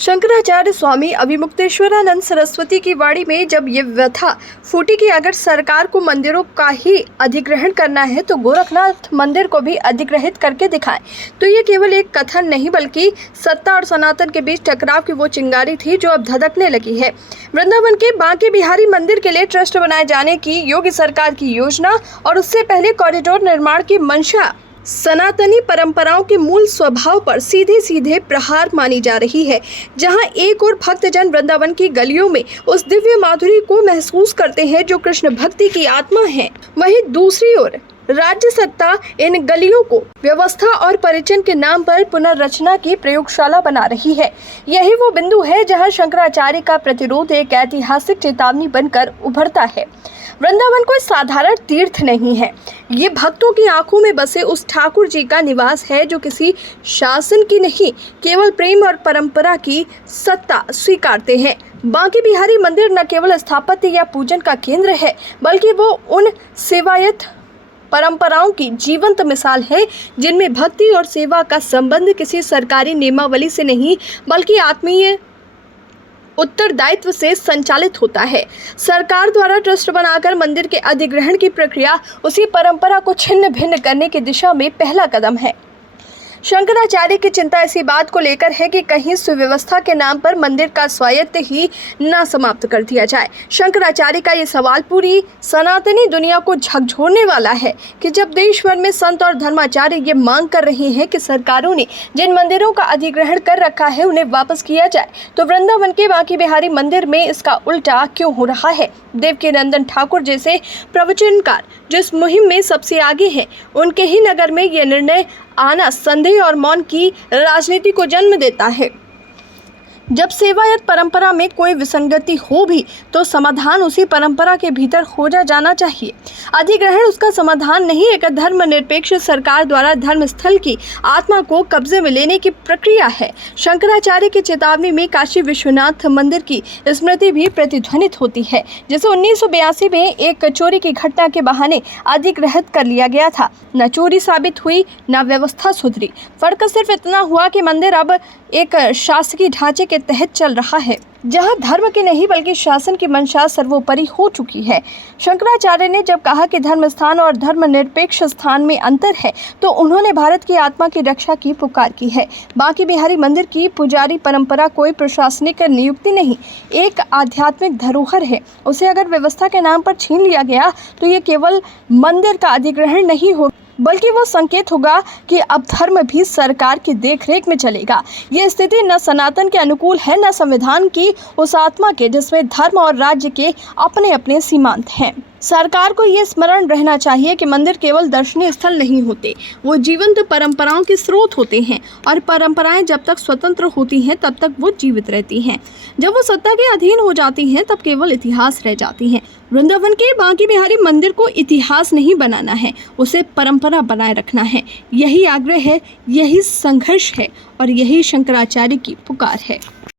शंकराचार्य स्वामी अभिमुक्तेश्वरानंद सरस्वती की वाणी में जब ये व्यथा फूटी कि अगर सरकार को मंदिरों का ही अधिग्रहण करना है तो गोरखनाथ मंदिर को भी अधिग्रहित करके दिखाएं, तो ये केवल एक कथन नहीं बल्कि सत्ता और सनातन के बीच टकराव की वो चिंगारी थी जो अब धधकने लगी है। वृंदावन के बांके बिहारी मंदिर के लिए ट्रस्ट बनाए जाने की योगी सरकार की योजना और उससे पहले कॉरिडोर निर्माण की मंशा सनातनी परंपराओं के मूल स्वभाव पर सीधे सीधे प्रहार मानी जा रही है। जहां एक और भक्तजन वृंदावन की गलियों में उस दिव्य माधुरी को महसूस करते हैं जो कृष्ण भक्ति की आत्मा है, वहीं दूसरी ओर राज्य सत्ता इन गलियों को व्यवस्था और परिचय के नाम पर पुनर्रचना की प्रयोगशाला बना रही है। यही वो बिंदु है जहां शंकराचार्य का प्रतिरोध एक ऐतिहासिक चेतावनी बनकर उभरता है। वृंदावन कोई साधारण तीर्थ नहीं है, ये भक्तों की आंखों में बसे उस ठाकुर जी का निवास है जो किसी शासन की नहीं, केवल प्रेम और परंपरा की सत्ता स्वीकारते हैं। बांके बिहारी मंदिर न केवल स्थापत्य या पूजन का केंद्र है, बल्कि वो उन सेवायत परंपराओं की जीवंत मिसाल है जिनमें भक्ति और सेवा का संबंध किसी सरकारी नियमावली से नहीं बल्कि आत्मीय उत्तरदायित्व से संचालित होता है। सरकार द्वारा ट्रस्ट बनाकर मंदिर के अधिग्रहण की प्रक्रिया उसी परंपरा को छिन्न भिन्न करने की दिशा में पहला कदम है। शंकराचार्य की चिंता इसी बात को लेकर है कि कहीं सुव्यवस्था के नाम पर मंदिर का स्वायत्त ही न समाप्त कर दिया जाए। शंकराचार्य का ये सवाल पूरी सनातनी दुनिया को झकझोरने वाला है कि जब देश भर में संत और धर्माचार्य ये मांग कर रहे हैं कि सरकारों ने जिन मंदिरों का अधिग्रहण कर रखा है उन्हें वापस किया जाए, तो वृंदावन के बांके बिहारी मंदिर में इसका उल्टा क्यों हो रहा है। देवकीनंदन ठाकुर जैसे प्रवचनकार जिस मुहिम में सबसे आगे हैं, उनके ही नगर में यह निर्णय आना संदेह और मौन की राजनीति को जन्म देता है। जब सेवायत परंपरा में कोई विसंगति हो भी तो समाधान उसी परंपरा के भीतर खोजा जाना चाहिए। अधिग्रहण उसका समाधान नहीं, एक धर्मनिरपेक्ष सरकार द्वारा धर्म स्थल की आत्मा को कब्जे में लेने की प्रक्रिया है। शंकराचार्य की चेतावनी में काशी विश्वनाथ मंदिर की स्मृति भी प्रतिध्वनित होती है, जिसे 1982 में एक चोरी की घटना के बहाने अधिग्रहित कर लिया गया था। न चोरी साबित हुई, न व्यवस्था सुधरी। फर्क सिर्फ इतना हुआ कि मंदिर अब एक शासकीय ढांचे के तहत चल रहा है, जहां धर्म की नहीं बल्कि शासन की मंशा सर्वोपरि हो चुकी है। शंकराचार्य ने जब कहा कि धर्म स्थान और धर्मनिरपेक्ष स्थान में अंतर है, तो उन्होंने भारत की आत्मा की रक्षा की पुकार की है। बांके बिहारी मंदिर की पुजारी परंपरा कोई प्रशासनिक नियुक्ति नहीं, एक आध्यात्मिक धरोहर है। उसे अगर व्यवस्था के नाम पर छीन लिया गया तो ये केवल मंदिर का अधिग्रहण नहीं होगा, बल्कि वो संकेत होगा कि अब धर्म भी सरकार की देखरेख में चलेगा। ये स्थिति न सनातन के अनुकूल है, न संविधान की उस आत्मा के जिसमें धर्म और राज्य के अपने अपने सीमांत हैं। सरकार को ये स्मरण रहना चाहिए कि मंदिर केवल दर्शनीय स्थल नहीं होते, वो जीवंत परंपराओं के स्रोत होते हैं और परंपराएं जब तक स्वतंत्र होती हैं तब तक वो जीवित रहती हैं। जब वो सत्ता के अधीन हो जाती हैं तब केवल इतिहास रह जाती हैं। वृंदावन के बांके बिहारी मंदिर को इतिहास नहीं बनाना है, उसे परंपरा बनाए रखना है। यही आग्रह है, यही संघर्ष है और यही शंकराचार्य की पुकार है।